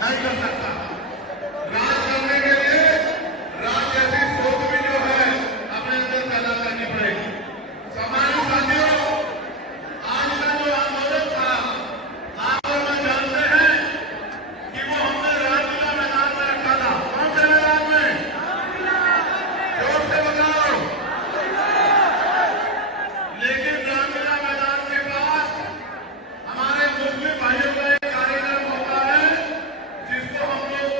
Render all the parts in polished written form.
नहीं कर सकता। राज करने के लिए राज जैसी सोच भी जो है अपने अंदर पैदा करनी पड़ेगी। सामान्य साथियों, आज का जो आंदोलन था, आप और मैं जानते हैं कि वो हमने रामलीला मैदान में रखा था। कौन से मैदान में? जोर से बताओ। लेकिन रामलीला मैदान के पास हमारे मुस्लिम भाइयों का एक कार्यक्रम होता है जिसको हम लोग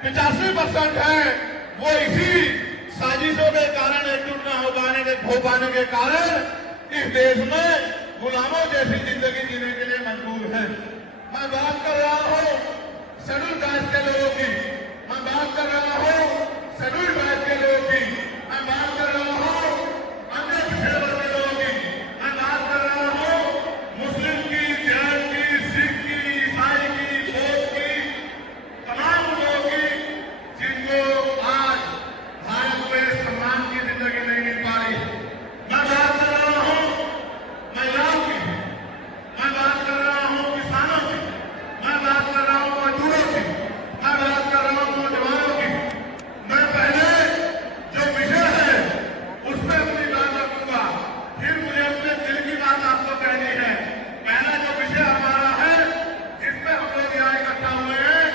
85% है वो इसी साजिशों के कारण, एकजुट न हो पाने के कारण इस देश में गुलामों जैसी जिंदगी जीने के लिए मजबूर है। मैं बात कर रहा हूं शेड्यूल कास्ट के लोगों की, मैं बात कर रहा हूं शेड्यूल ट्राइब के लोगों की, मैं बात कर रहा हूं अन्य पिछड़े के लोगों की, मैं बात कर रहा हूं मुस्लिम की, जैन की, सिख की, ईसाई की, बौद्ध की, तमाम लोगों की जिनको आज भारत में सम्मान की जिंदगी नहीं मिल पा रही। मैं बात कर रहा हूं महिलाओं की, मैं बात कर रहा हूं किसानों की, मैं बात कर रहा हूं मजदूरों की, मैं बात कर रहा हूं नौजवानों की। मैं पहले जो विषय है उस पर अपनी बात रखूंगा, फिर मुझे अपने दिल की बात आपको कहनी है। पहला जो विषय हमारा है जिसपे हम लोग यहाँ इकट्ठा हुए हैं,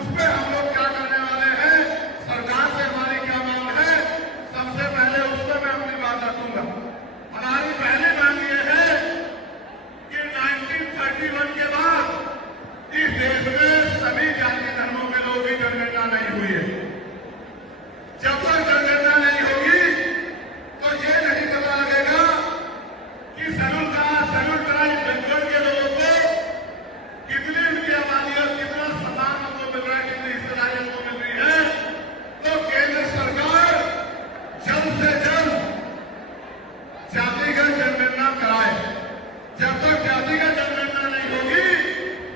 उस पर हम लोग क्या करने वाले हैं, सरकार से हमारी क्या मांग है, सबसे पहले उस पर मैं अपनी बात रखूंगा। हमारी पहली मांग ये है कि 1931 के बाद इस देश में सभी जाति धर्मों के लोगों की जनगणना नहीं हुई है। जब तक जनगणना नहीं होगी तो ये नहीं पता लगेगा कि शेड्यूल ट्राइब बेंगलोर के लोगों को कितनी उनकी आबादी और कितना सम्मान उनको मिल रहा है, कितनी हिस्सेदारी उनको मिल रही है। तो केंद्र सरकार जल्द से जल्द जातिगत जनगणना कराए। जब तक जातिगत जनगणना नहीं होगी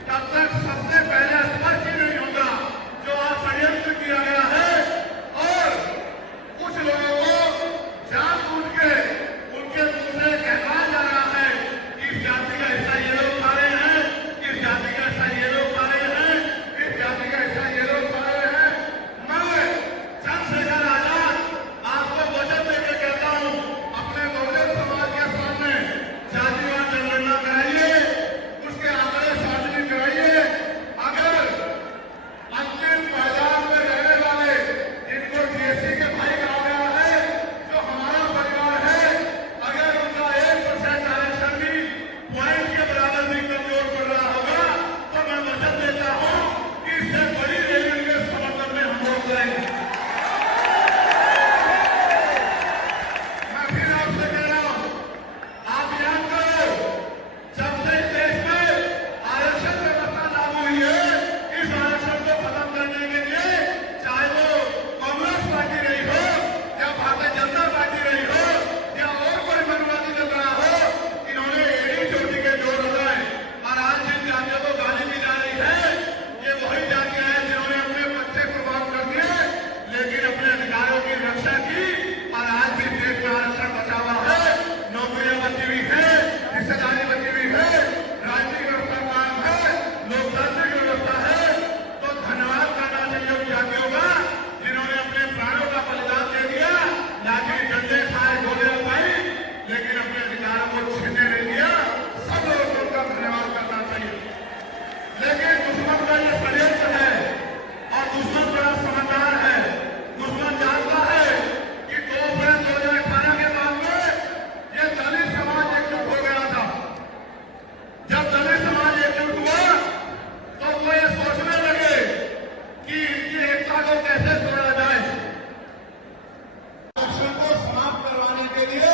तब तक सबसे पहले स्पष्ट ही नहीं होगा जो आज षड्यंत्र किया गया है और कुछ लोगों को जानबूझ के उनके मुंह से कहलाया जा रहा है कि इस जाति का हिस्सा ये लोग खा रहे हैं, इस जाति का हिस्सा ये लोग खा रहे हैं, इस जाति का हिस्सा ये लोग खा रहे हैं। मैं चंद्रशेखर आजाद आपको वचन देकर कहता हूं, अपने बहुजन समाज के सामने जातिवार जनगणना कराइए, उसके आंकड़े सार्वजनिक कराइए। अगर अंतिम पायदान में रहने वाले जिनको जीएसटी के भाई कहा गया है, जो हमारा परिवार है, अगर उनका 1% आरक्षण भी पॉइंट के बराबर भी कमजोर पड़ रहा होगा तो मैं वचन देता हूं कि इससे बड़ी रैली उनके समर्थन में हम लोग करेंगे। मैं फिर आपसे कह रहा हूं, आप याद करो जब से इस देश में आरक्षण व्यवस्था लागू हुई है, इस आरक्षण को खत्म करने के लिए चाहे वो कांग्रेस पार्टी रही हो या भारतीय जनता पार्टी रही हो या और कोई मनवादी चल रहा हो, इन्होंने एड़ी चोटी के जोर लगाए। और आज जिन जातियों को गाली दी जा रही है, ये वही जातियां हैं जिन्होंने अपने बच्चे कुर्बान कर दिए लेकिन अपने अधिकारों की रक्षा की और आज भी देश में आरक्षण बचा हुआ है, नौकरियां बची हुई है, हिस्सेदारी बची हुई है, राजनीतिक व्यवस्था कायम है, लोकतांत्रिक व्यवस्था है। तो धन्यवाद करना चाहिए उन जातियों का जिन्होंने अपने प्राणों का बलिदान दे दिया, लाठी डंडे खाए गोले लगाई लेकिन अपने अधिकारों को छीनने नहीं दिया। सब लोगों को उनका धन्यवाद करना चाहिए। लेकिन दुश्मन का ये षड्यंत्र है और दुश्मन बड़ा समझदार है। दुश्मन जानता है कि 2 अप्रैल 2018 के बाद में ये दलित समाज एकजुट हो गया था। जब दलित समाज एकजुट हुआ तो वो ये सोचने लगे कि इनकी एकता को कैसे तोड़ा जाए। आरक्षण को समाप्त करवाने के लिए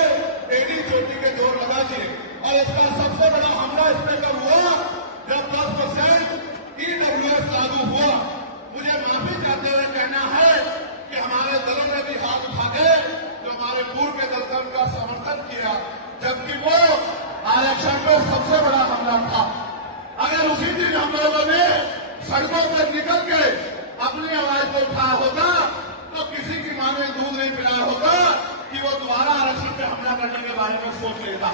एड़ी चोटी के जोर लगा दिए और इसका सबसे बड़ा हमला इसमें कब हुआ जब 10% EWS लागू हुआ। मुझे माफी चाहते हुए कहना है कि हमारे दलों ने भी हाथ उठा के जो हमारे पूर्व के दल थे उनका समर्थन किया, जबकि वो आरक्षण पे सबसे बड़ा हमला था। अगर उसी दिन हम लोगों ने सड़कों पर निकल के अपनी आवाज को उठाया होगा तो किसी की मां ने दूध नहीं पिलाया होगा कि वो दोबारा आरक्षण पे हमला करने के बारे में सोच लेगा।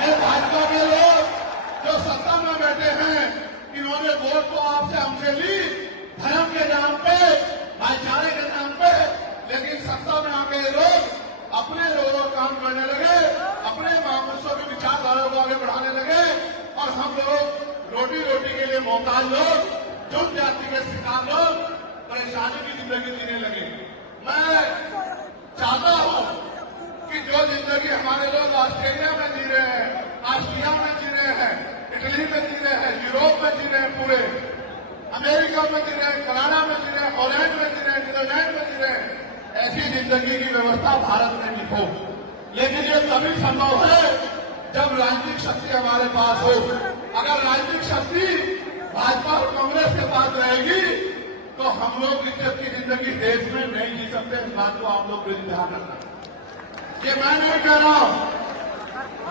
ये भाजपा के लोग जो सत्ता में बैठे हैं, इन्होंने वोट तो आपसे हमसे ली धर्म के नाम पे, भाईचारे के नाम पे, लेकिन सत्ता में आके लोग अपने लोगों को काम करने लगे, अपने मामलों की विचारधारा को आगे बढ़ाने लगे और हम लोग रोटी रोटी के लिए मोहताज लोग, जुट जाति के शिकार लोग परेशानी की जिंदगी जीने लगे। मैं चाहता हूं कि जो जिंदगी हमारे लोग ऑस्ट्रेलिया में जी रहे हैं, ऑस्ट्रिया में जी रहे हैं, इटली में जी रहे हैं, यूरोप में जी रहे हैं, पूरे अमेरिका में जी रहे हैं, कनाडा में जी रहे हैं, हॉलैंड में जी रहे हैं, नीदरलैंड में जी रहे हैं। ऐसी जिंदगी की व्यवस्था भारत में नहीं हो, लेकिन ये तभी संभव है जब राजनीतिक शक्ति हमारे पास हो। अगर राजनीतिक शक्ति भाजपा और कांग्रेस के पास रहेगी तो हम लोग इज्जत की जिंदगी देश में नहीं जी सकते। इस बात को आप लोग ध्यान रखना। ये मैं नहीं कह रहा हूं,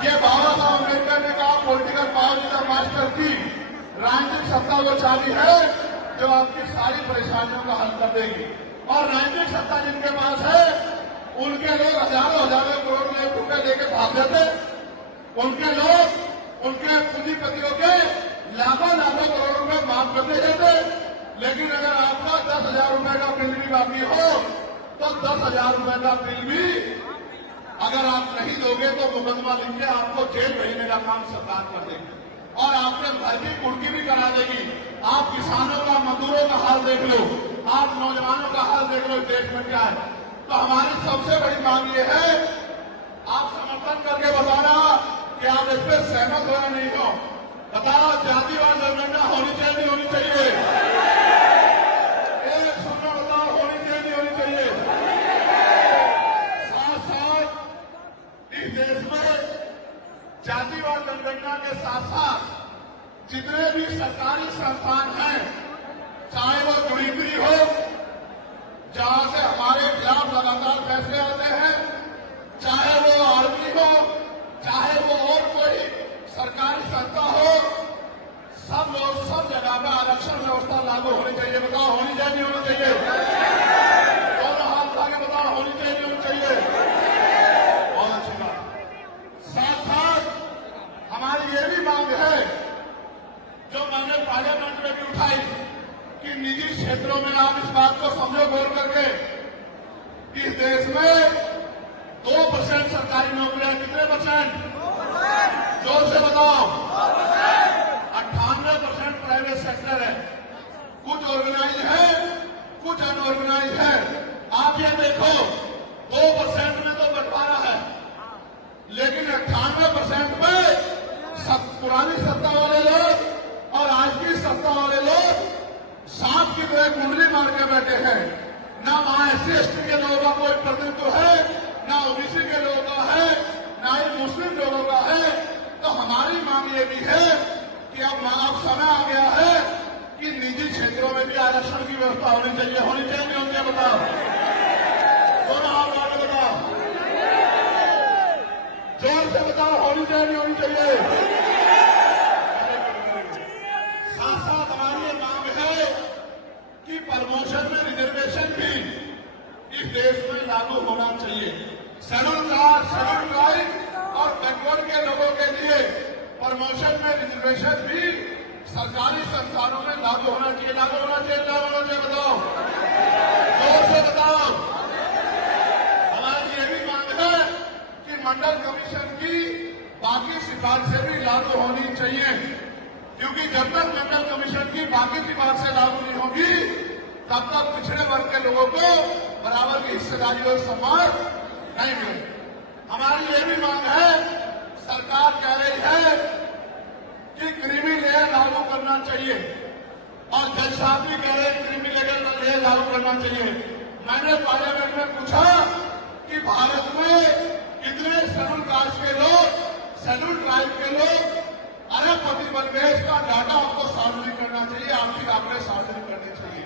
ये बाबा साहब अम्बेडकर ने कहा political power is the master की। राजनीतिक सत्ता वो चाबी है जो आपकी सारी परेशानियों का हल कर देगी। और राजनीतिक सत्ता जिनके पास है उनके लोग हजारों हजारों करोड़ रुपए लेके भाग जाते, उनके लोग उनके पूंजीपतियों के लाखों लाखों करोड़ रुपए माफ करते जाते। लेकिन अगर आपका 10,000 रुपए का बिल भी बाकी हो तो 10,000 रुपए का बिल भी अगर आप नहीं दोगे तो मुकदमा लिख के आपको जेल भेजने का काम सरकार कर देगी और आपने घर की कुर्की भी करा देगी। आप किसानों का, मजदूरों का हाल देख लो, आप नौजवानों का हाल देख लो देश में क्या है। तो हमारी सबसे बड़ी मांग ये है, आप समर्थन करके बताना कि आप इस पर सहमत हो या नहीं हो। बताओ जातिवार जनगणना होनी चाहिए नहीं होनी चाहिए? एक सुनना बताओ, होनी चाहिए नहीं होनी चाहिए? साथ साथ इस देश में जातिवार जनगणना के साथ साथ जितने भी सरकारी संस्थान हैं, चाहे वो जुडिशरी हो जहां से हमारे खिलाफ लगातार फैसले आते हैं, चाहे वो आर्मी हो, चाहे वो और कोई सरकारी संस्था हो, सब लोग सब जगह में आरक्षण व्यवस्था लागू होनी चाहिए। बताओ होनी चाहिए नहीं होनी चाहिए? दोनों हाथ उठा के बताओ होनी चाहिए नहीं होनी चाहिए? बहुत अच्छी बात। साथ साथ हमारी ये भी मांग है जो मैंने पार्लियामेंट में भी उठाई कि निजी क्षेत्रों में आप इस बात को समझो गौर करके, इस देश में 2% सरकारी नौकरियां, कितने परसेंट? जोर से बताओ। 98% प्राइवेट सेक्टर है। कुछ ऑर्गेनाइज है, कुछ अनऑर्गेनाइज है। आप ये देखो 2% में तो बंटवारा है, लेकिन 98% में पुरानी सत्ता वाले लोग और आज की सत्ता वाले लोग सांप की तरह कुंडली मार के बैठे हैं। ना वहां SC/ST के लोगों का कोई प्रतिनिधित्व है, ना OBC के लोगों का है, ना ही मुस्लिम लोगों का है। तो हमारी मांग ये भी है कि अब समय आ गया है कि निजी क्षेत्रों में भी आरक्षण की व्यवस्था होनी चाहिए। होनी चाहिए नहीं होनी चाहिए? बताओ, दोनों हाथ आगे बताओ, जोर से बताओ होनी चाहिए नहीं होनी चाहिए? साथ साथ हमारी ये मांग है कि प्रमोशन में रिजर्वेशन भी इस देश में लागू होना चाहिए। शेड्यूल कास्ट, शेड्यूल ट्राइब और बैकवर्ड के लोगों के लिए प्रमोशन में रिजर्वेशन भी सरकारी संस्थानों में लागू होना चाहिए। लागू होना चाहिए, लागू होना चाहिए? बताओ, जोर से बताओ। हमारी ये भी मांग है कि मंडल कमीशन की बाकी सिफारिशें भी लागू होनी चाहिए, क्योंकि जब तक मंडल कमीशन की बाकी सिफारिशें लागू नहीं होगी तब तक पिछड़े वर्ग के लोगों को बराबर की हिस्सेदारी और सम्मान नहीं मिलेगा। हमारी ये भी मांग है, सरकार कह रही है कि क्रीमी लेयर लागू करना चाहिए और जज साहब भी कह रहे हैं क्रीमी लेयर लागू करना चाहिए। मैंने पार्लियामेंट में पूछा कि भारत में कितने शेड्यूल कास्ट के लोग, शेड्यूल ट्राइब के लोग, अरबपति देश का डाटा आपको सार्वजनिक करना चाहिए, आपकी आंकड़े सार्वजनिक करनी चाहिए।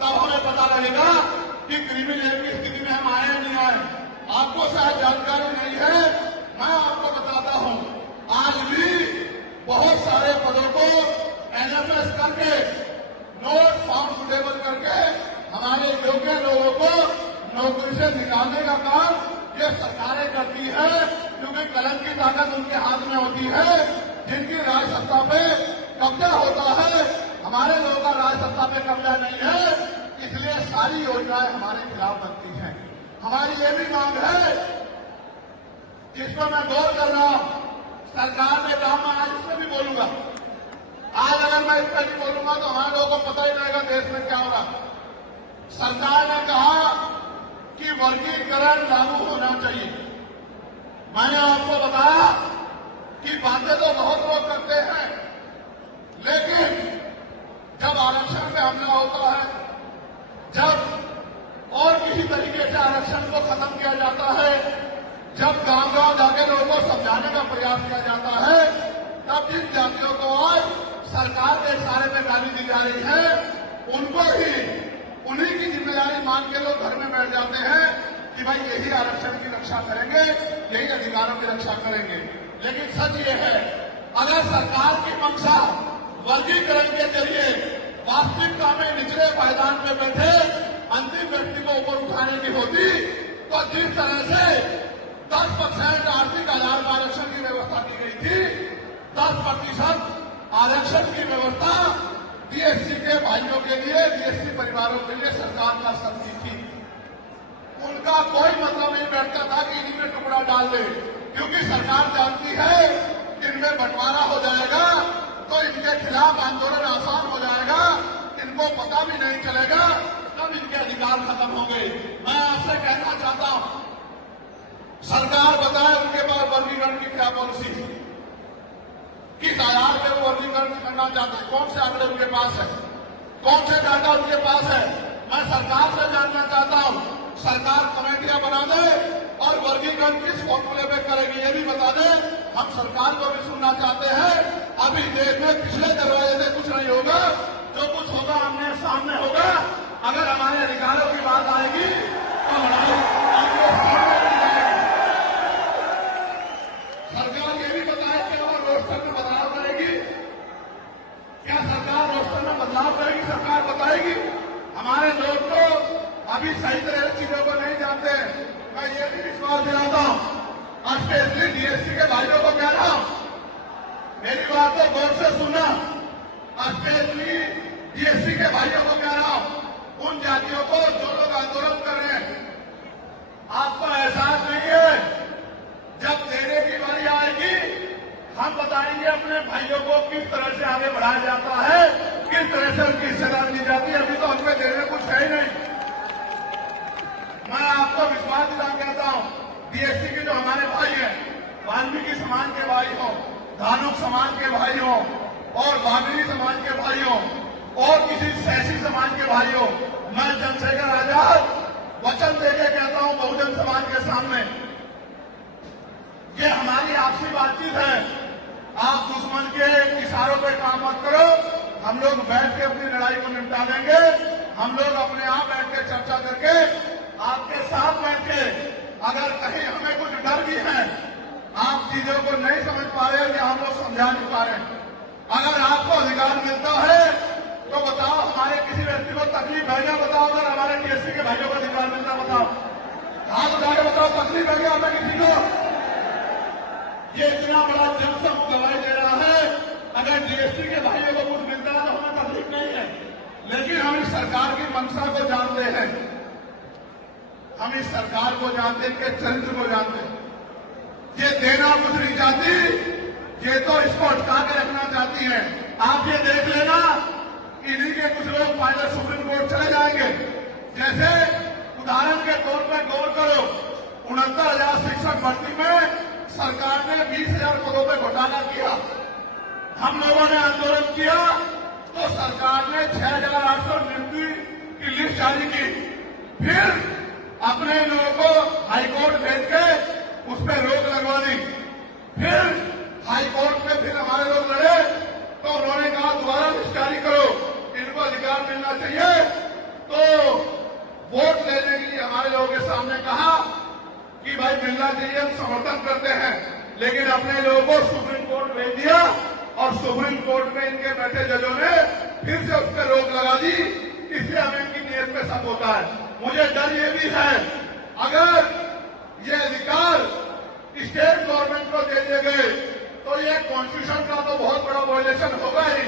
तब हमें पता लगेगा कि क्रीमी लेयर की स्थिति में हम आए या नहीं आए। आपको शायद जानकारी नहीं है, मैं आपको बताता हूं। आज भी बहुत सारे पदों को NFS करके, नोट फाउंड सुटेबल करके हमारे योग्य लोगों को नौकरी से निकालने का काम ये सरकारें करती है, क्योंकि कलम की ताकत उनके हाथ में होती है। जिनकी राज सत्ता पे कब्जा होता है, हमारे लोगों का राज सत्ता पे कब्जा नहीं है, इसलिए सारी योजनाएं हमारे खिलाफ बनती हैं। हमारी ये भी मांग है, जिस पर मैं गौर कर रहा हूं, सरकार ने कहा, मैं आज इस पर भी बोलूंगा। आज अगर मैं इस पर नहीं बोलूंगा तो हमारे लोगों को पता ही नहीं रहेगा देश में क्या हो रहा। सरकार ने कहा कि वर्गीकरण लागू होना चाहिए। मैंने आपको बताया कि बातें तो बहुत लोग करते हैं, लेकिन जब आरक्षण पे हमला होता है, जब और किसी तरीके से आरक्षण को खत्म किया जाता है, जब गांव-गांव जाके लोगों को समझाने का प्रयास किया जाता है, तब जिन जातियों को आज सरकार के इशारे में गाली दी जा रही है, उनको ही उन्हीं की जिम्मेदारी मान के लोग घर में बैठ जाते हैं कि भाई यही आरक्षण की रक्षा करेंगे, यही अधिकारों की रक्षा करेंगे। लेकिन सच ये है, अगर सरकार की मंशा वर्गीकरण के जरिए वास्तविकता में निचले पायदान में बैठे अंतिम व्यक्ति को ऊपर उठाने की होती, तो जिस तरह से 10% आर्थिक आधार पर आरक्षण की व्यवस्था की गई थी, 10% आरक्षण की व्यवस्था बीएससी के भाइयों के लिए, बीएससी परिवारों के लिए सरकार कर सकती थी। उनका कोई मतलब नहीं बैठता था कि इनमें टुकड़ा डाल दे, क्योंकि सरकार जानती है कि इनमें बंटवारा हो जाएगा तो इनके खिलाफ आंदोलन आसान हो जाएगा, इनको पता भी नहीं चलेगा, तब इनके अधिकार खत्म होंगे। मैं आपसे कहना चाहता हूं, सरकार बताए उनके पास वर्गीकरण की क्या पॉलिसी है, किस आधार पर वो वर्गीकरण करना चाहते हैं, कौन से आंकड़े उनके पास है, कौन से डाटा उनके पास है। मैं सरकार से जानना चाहता हूं, सरकार कमेटियां बना दे और वर्गीकरण किस फॉर्मूले पे करेगी ये भी बता दे। हम सरकार को भी सुनना चाहते हैं। अभी देश में पिछले दरवाजे से कुछ नहीं होगा, जो कुछ होगा आमने सामने होगा। अगर हमारे अधिकारों की बात आएगी तो लड़ाई आमने सामने की जाएगी। सरकार ये भी बताए कि और रोस्टर में बदलाव करेगी, क्या सरकार रोस्टर में बदलाव करेगी, सरकार बताएगी। हमारे लोग तो अभी सही तरह से चीजों को नहीं जानते। मैं ये भी विश्वास दिलाता हूं, स्पेशली डीएससी के भाइयों को कह रहा हूं, मेरी बात को गौर से सुनना। स्पेशली डीएससी के भाइयों को कह रहा हूं, उन जातियों को जो लोग आंदोलन कर रहे हैं, आपको एहसास नहीं है, जब देने की बारी आएगी हम बताएंगे अपने भाइयों को किस तरह से आगे बढ़ाया जाता है, किस तरह से उनकी हिस्सेदारी दी जाती है। अभी तो उनमें देने कुछ है ही नहीं। मैं आपको विश्वास दिला कहता हूं, डीएससी के जो हमारे भाई हैं, वाल्मीकि समाज के भाई हों, धानुक समाज के भाई हों और बागड़ी समाज के भाई हों और किसी सैसी समाज के भाई हों, मैं चंद्रशेखर आजाद वचन देके कहता हूं बहुजन समाज के सामने, ये हमारी आपसी बातचीत है। आप दुश्मन के इशारों पे काम मत करो, हम लोग बैठ के अपनी लड़ाई को निपटा देंगे। हम लोग अपने आप बैठ के चर्चा करके आपके साथ बैठ के, अगर कहीं हमें कुछ डर भी है, आप चीजों को नहीं समझ पा रहे या हम लोग समझा नहीं पा रहे, अगर आपको अधिकार मिलता है तो बताओ, हमारे किसी व्यक्ति को तकलीफ है क्या बताओ। अगर हमारे डीएससी के भाइयों को अधिकार मिलता बताओ, हाथ उठा के बताओ तकलीफ है क्या हमें किसी को। ये इतना बड़ा जनसमूह गवाही दे रहा है, अगर डीएससी के भाइयों को कुछ मिलता है तो हमें तकलीफ नहीं है। लेकिन हम इस सरकार की मंशा को जानते हैं, हम इस सरकार को जानते हैं, इनके चरित्र को जानते हैं। ये देना कुछ नहीं चाहती, ये तो इसको अटका के रखना चाहती है। आप ये देख लेना, इन्हीं के कुछ लोग फाइनल सुप्रीम कोर्ट चले जाएंगे। जैसे उदाहरण के तौर पर गौर करो, 69,000 शिक्षक भर्ती में सरकार ने 20,000 पदों पर घोटाला किया। हम लोगों ने आंदोलन किया तो सरकार ने 6,800 नियुक्ति की लिस्ट जारी की, फिर अपने लोगों को हाईकोर्ट भेज के उस पर रोक लगवा दी। फिर हाईकोर्ट में फिर हमारे लोग लड़े तो उन्होंने कहा दोबारा लिस्ट जारी करो, इनको अधिकार मिलना चाहिए। तो वोट लेने के लिए हमारे लोगों के सामने कहा कि भाई मिलना चाहिए, हम समर्थन करते हैं, लेकिन अपने लोगों को सुप्रीम कोर्ट भेज दिया और सुप्रीम कोर्ट में इनके बैठे जजों ने फिर से उस पर रोक लगा दी। इसलिए हमें इनकी नीयत पे शक होता है। मुझे डर ये भी है, अगर ये अधिकार स्टेट गवर्नमेंट को दे दिए गए तो ये कॉन्स्टिट्यूशन का तो बहुत बड़ा वायलेशन होगा ही,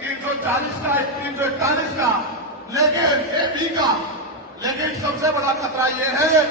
340 का, 341 का, लेकिन एपी का। लेकिन सबसे बड़ा खतरा ये है